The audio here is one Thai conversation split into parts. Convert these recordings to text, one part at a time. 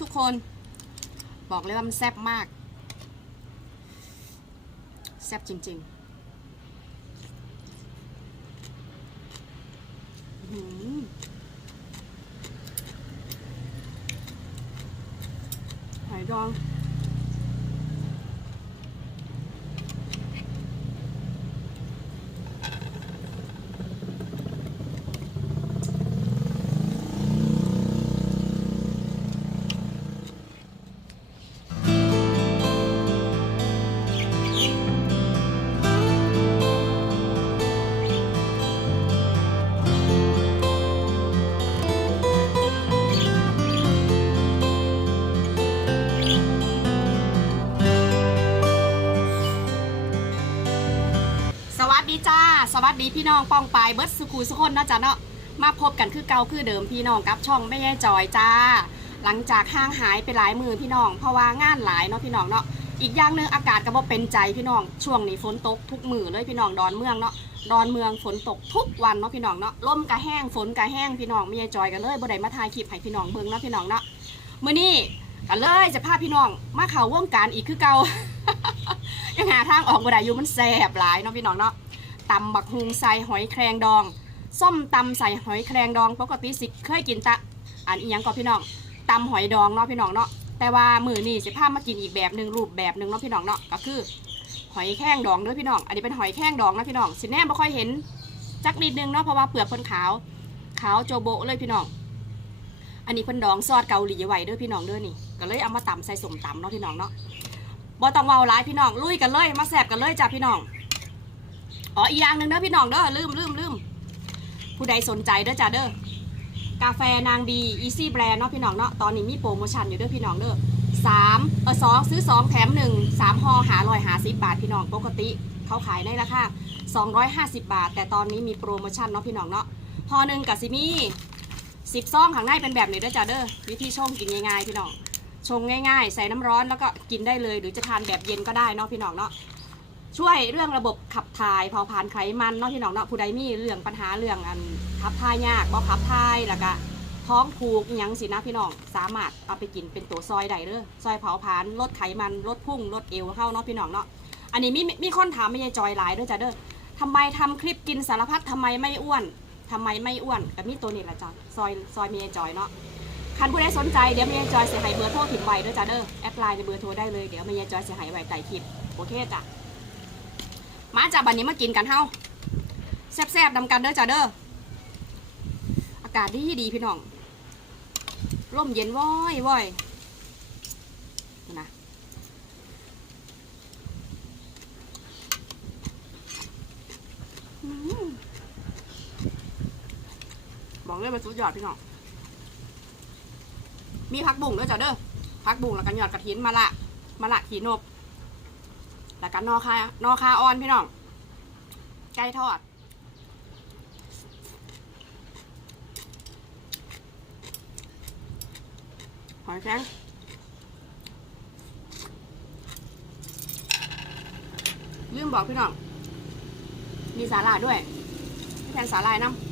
ทุกคน บอกเลยว่ามันแซ่บมาก แซ่บจริงๆหอยดอง สวัสดีพี่น้องป้องปายเบิร์ดสุขูสุคนนาะจ้าเนาะมาพบกันคือเก่าคือเดิมพี่น้องกับช่องแม่แย่จอยจ้า หลังจากห่างหายไปหลายมือพี่น้อง เพราะว่างานหลายเนาะพี่น้องเนาะอีกอย่างหนึงอากาศก็บ่เป็นใจพี่น้องช่วงนี้ฝนตกทุกมือเลยพี่น้องดอนเมืองเนาะดอนเมืองฝนตกทุกวันเนาะพี่น้องเนาะลมกะแห้งฝนกะแห้งพี่น้องแม่แย่จอยกันเลยบ่ได้มาถ่ายคลิปให้พี่น้องเบิ่งเนาะพี่น้องเนาะมื้อนี้ก็เลยจะพาพี่น้องมาเข้าวงการอีกคือเก่ายังหาทางออกบ่ได้อยู่มันแสบหลายเนาะพี่น้องเนาะ ตำบักฮุงใส่หอยแครงดอง ส้มตำใส่หอยแครงดอง ปกติสิเคยกินตะอันอีหยังก็พี่น้องตำหอยดองเนาะพี่น้องเนาะแต่ว่ามือนี่สิพามากินอีกแบบหนึ่งรูปแบบหนึ่งเนาะพี่น้องเนาะก็คือ หอยแครงดองเด้วยพี่น้อง อันนี้เป็นหอยแครงดองนะพี่น้องสิแน่ไม่ค่อยเห็นจักนิดนึงเนาะเพราะว่าเปลือกเพิ่นขาวขาวโจโบเลยพี่น้อง อันนี้เพิ่นดองซอสเกาหลีไว้เด้อพี่น้องเด้อนี่ก็เลยเอามาตำใส่สมตำเนาะพี่น้องเนาะบ่ต้องเว้าหลายพี่น้องลุยกันเลยมาแสบกันเลยจ้ะพี่น้อง อ๋ออีกอย่างหนึ่งเด้อพี่น้องเด้อลืมลืมลืมผู้ใดสนใจเด้อจ้าเด้อกาแฟนางบีอีซี่แบรนด์เนาะพี่น้องเนาะตอนนี้มีโปรโมชั่นอยู่เด้อพี่น้องเด้อสามเออสองซื้อสองแถมหนึ่งสามห่อหาร้อยหาสิบบาทพี่น้องปกติเขาขายในราคาสองร้อยห้าสิบบาท แต่ตอนนี้มีโปรโมชั่นเนาะพี่น้องเนาะห่อหนึ่งกับซิมีสิบซองข้างในเป็นแบบนี้เด้อจ้าเด้อวิธีชงกินง่ายๆพี่น้องชงง่ายๆ ใส่น้ำร้อนแล้วก็กินได้เลย หรือจะทานแบบเย็นก็ได้เนาะพี่น้องเนาะ ช่วยเรื่องระบบขับถ่ายเผาผลาญไขมันเนาะพี่น้องเนาะผู้ใดมีเรื่องปัญหาเรื่องอันขับถ่ายยากบ่ขับถ่ายแล้วก็ท้องผูกอิหยังสินะพี่น้องสามารถเอาไปกินเป็นตัวซอยได้เด้อซอยเผาผลาญลดไขมันลดพุ่งลดเอวเข้าเนาะพี่น้องเนาะอันนี้มีมีคนถามไม่ใช่จอยหลายด้วยจ้ะเด้อทำไมทำคลิปกินสารพัดทำไมไม่อ้วนทำไมไม่อ้วนก็มีตัวนี้แหละจ้ะซอยซอยเมียจอยเนาะคันผู้ใดสนใจเดี๋ยวเมียจอยเสียหายเบอร์โทรถิ่นไว้ด้วยจ้ะเด้อแอดไลน์ในเบอร์โทรได้เลยเดี๋ยวเมียจอยเสียหายไว้ใต้คลิปโอเคจ้ะ มาจากบันนี้มากินกันเฮาแซ่บๆนำกันเด้อจ้าเด้ออากาศดีดีพี่น้องร่มเย็นว้อยว้อยนะอบอกเลยมันสุดยอดพี่น้องมีผักบุ้งด้วยจ้าเด้อผักบุ้งแล้วก็ยอดกระถินมาละมาละขีนบ แล้วก็นอคานอคาออนพี่น้อง ไก่ทอด หอยแครงลืมบอกพี่น้อง มีสาหร่ายด้วยแทนสาหร่ายน้ำ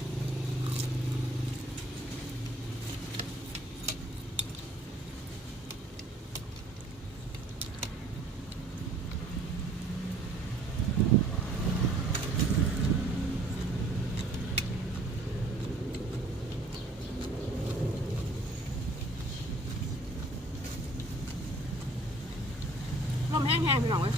ห้งๆพี่น้องเว้ย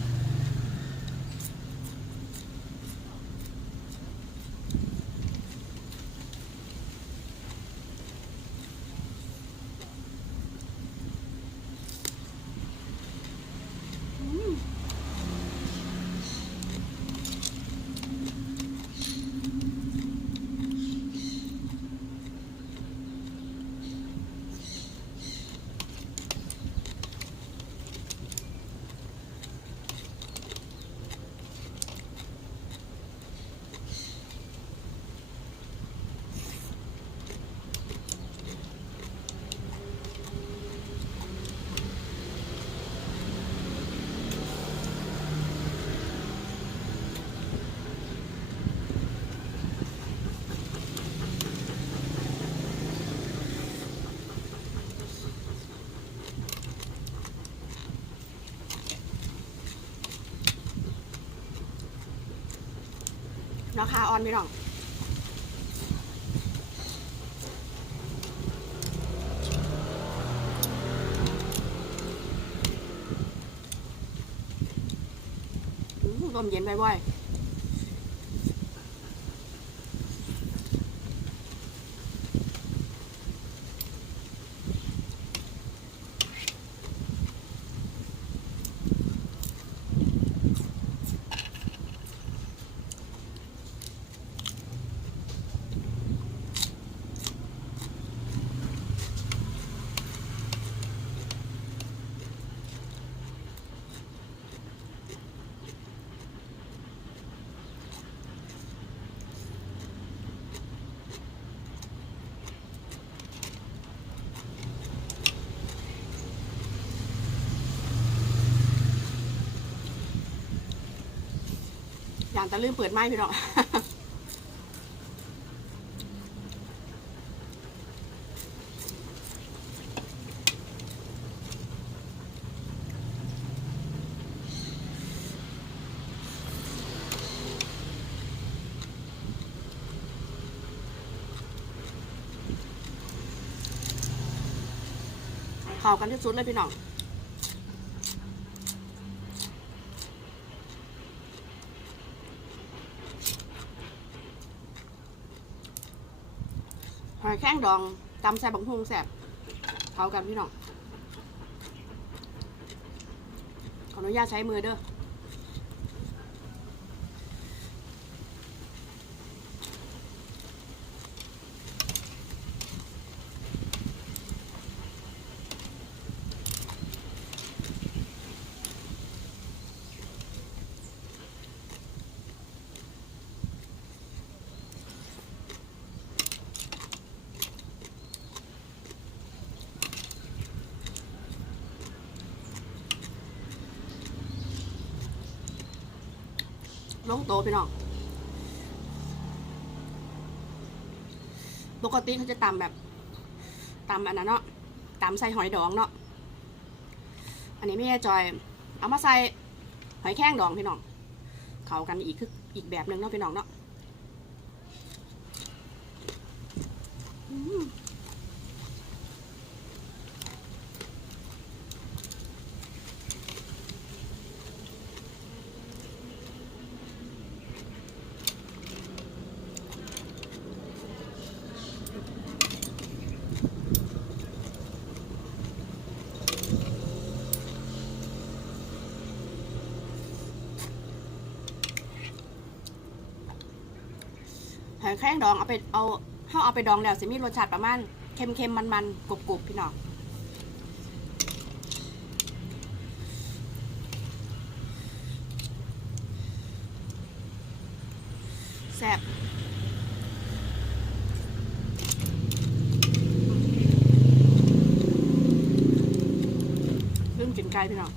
ราคาออนพี่น้องอื้อลมเย็นไปบ่อย อย่างแต่ลืมเปิดไม้พี่น้องเข้ากันที่สุดเลยพี่น้อง แข้งดองตำใส่บังฮุงแสบเผากันพี่น้อง ขออนุญาตใช้มือเด้อ ลงโตพี่น้อง ปกติเขาจะตำแบบตำอันนั้นเนาะตำใส่หอยดองเนาะ อันนี้ไม่แน่จอย เอามาใส่หอยแข้งดองพี่น้อง เขากันอีกคืออีกแบบหนึ่งเนาะพี่น้องเนาะ อยแข้งดองเอาไปเอาเขาเอาไปดองแล้วสิมีรสชาติประมาณเค็มๆมันๆกรุบๆพี่น้องแซ่บเพิ่งกินไก่พี่น้อง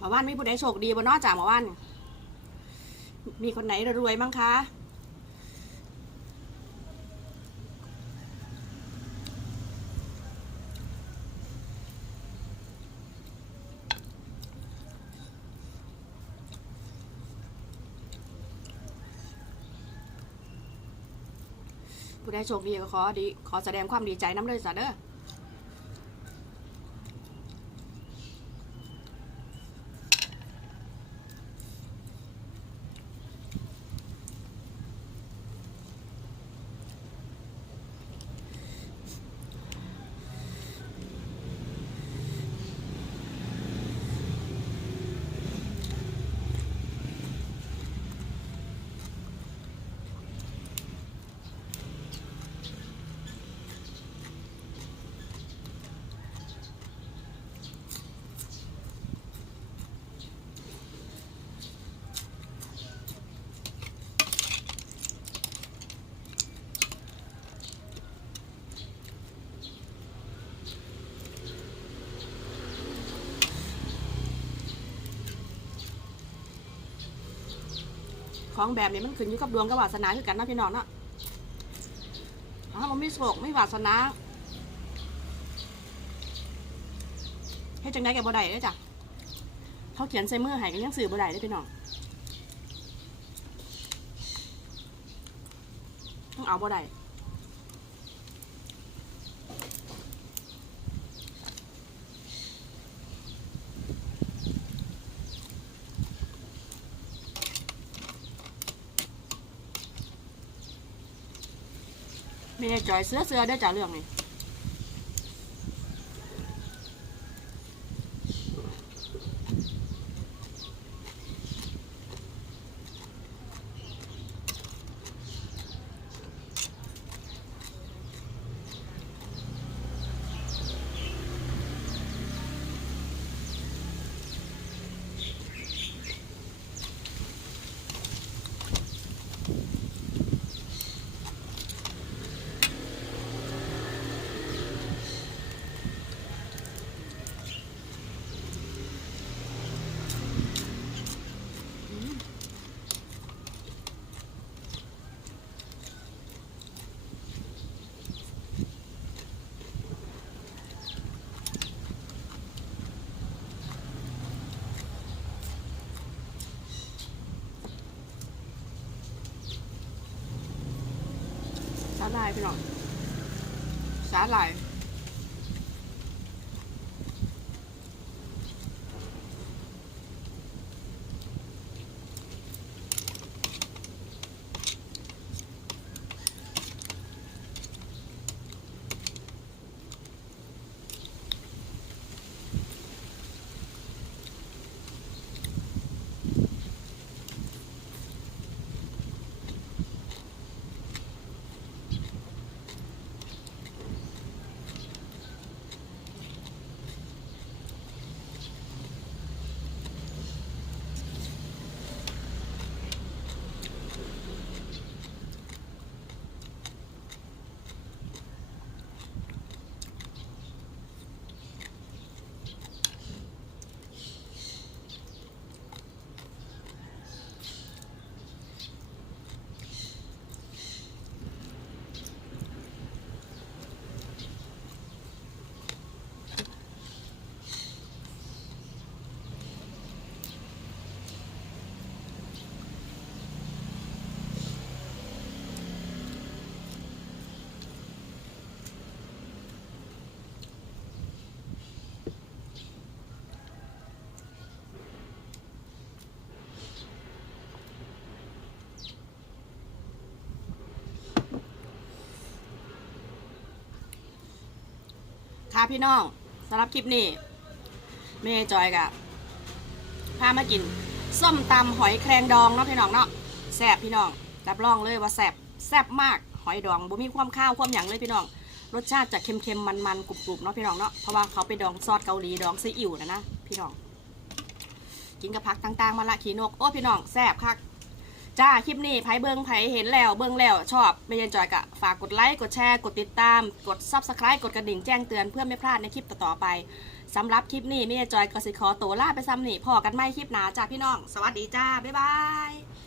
หมาว่านไม่ผู้ใดโชคดีบนนอกจากหมาว่านมีคนไหนรวยมั้งคะผู้ใดโชคดีก็ขอดีขอแสดงความดีใจน้ำเลยจ้ะเด้อ ของแบบนี้มันขึ้นอยู่กับดวงกับวาสนาคือกันนะพี่น้องเนาะถ้ามันไม่โศกไม่วาสนาให้จังได้แกบ่ได้เด้อจ้ะเขาเขียนใส่มือให้ก็ยังสื่อบ่ได้เด้อพี่น้องต้องเอาบ่ได้ มีได้จอยเสื้อเสื้อได้จากเรื่องนี้ สา หร่ายพี่น้องสาหร่าย ค่ะพี่น้องสำหรับคลิปนี้แม่จอยกับพามากิน ส้มตำหอยแครงดองเนาะพี่น้องเนาะแซ่บพี่น้องรับรองเลยว่าแซ่บแซ่บมากหอยดองบ่มีความข้าวความหยังเลยพี่น้อง รสชาติจะเค็มๆมันๆกรุบๆเนาะพี่น้องเนาะเพราะว่าเขาไปดองซอสเกาหลีดองซีอิ๊วนะนะพี่น้อง กินกับผักต่างๆมาละขีนกโอ้พี่น้องแซ่บคัก จ้า คลิปนี้ไผเบิงไผเห็นแล้วเบิงแล้วชอบไม่ยันจอยกะฝากกดไลค์กดแชร์กดติดตาม กดซับสไคร b ์กดกระดิ่งแจ้งเตือนเพื่อไม่พลาดในคลิปต่อๆไปสำหรับคลิปนี้ไม่ยันจอยก็สิขอตัวลาไปซ้ำนี่พอกันไม่คลิปหนาจ้าพี่น้อง สวัสดีจ้า บ๊ายบาย